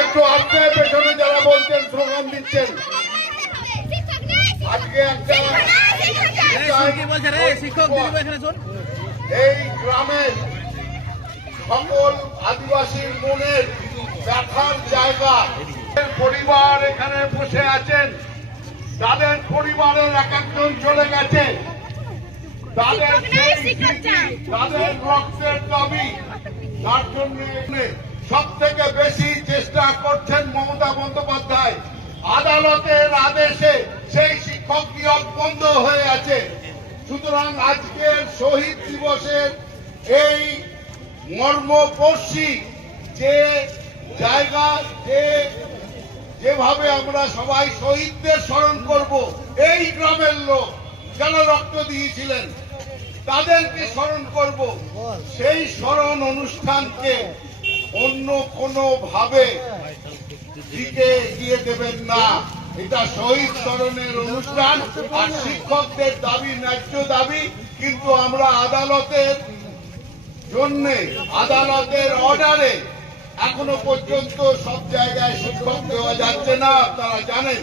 একটু আপনার পেছনে যারা বলছেন স্লোগান দিচ্ছেন আজকে একটা এই গ্রামের সকল আদিবাসীর মনের ব্যথার জায়গা পরিবার এখানে বসে আছেন, তাদের পরিবারের এক একজন চলে গেছে, তাদের রক্তের দাবি, তার জন্য সব থেকে বেশি চেষ্টা করছেন মমতা বন্দ্যোপাধ্যায়। আদালতের আদেশে সেই শিক্ষক নিয়োগ বন্ধ হয়ে আছে। সুতরাং আজকের শহীদ দিবসের এই মর্মস্পর্শী যে জায়গা, যেভাবে আমরা সবাই শহীদদের স্মরণ করব, এই গ্রামের লোক যারা রক্ত দিয়েছিলেন তাদেরকে স্মরণ করব, সেই স্মরণ অনুষ্ঠানকে অন্য কোনো ভাবে দিকে এগিয়ে দেবেন না। এটা শহীদ স্মরণের অনুষ্ঠান আর শিক্ষকদের দাবি ন্যায্য দাবি, কিন্তু আমরা আদালতের জন্য আদালতের অর্ডারে এখনো পর্যন্ত সব জায়গায় শিক্ষক দেওয়া যাচ্ছে না, আপনারা জানেন।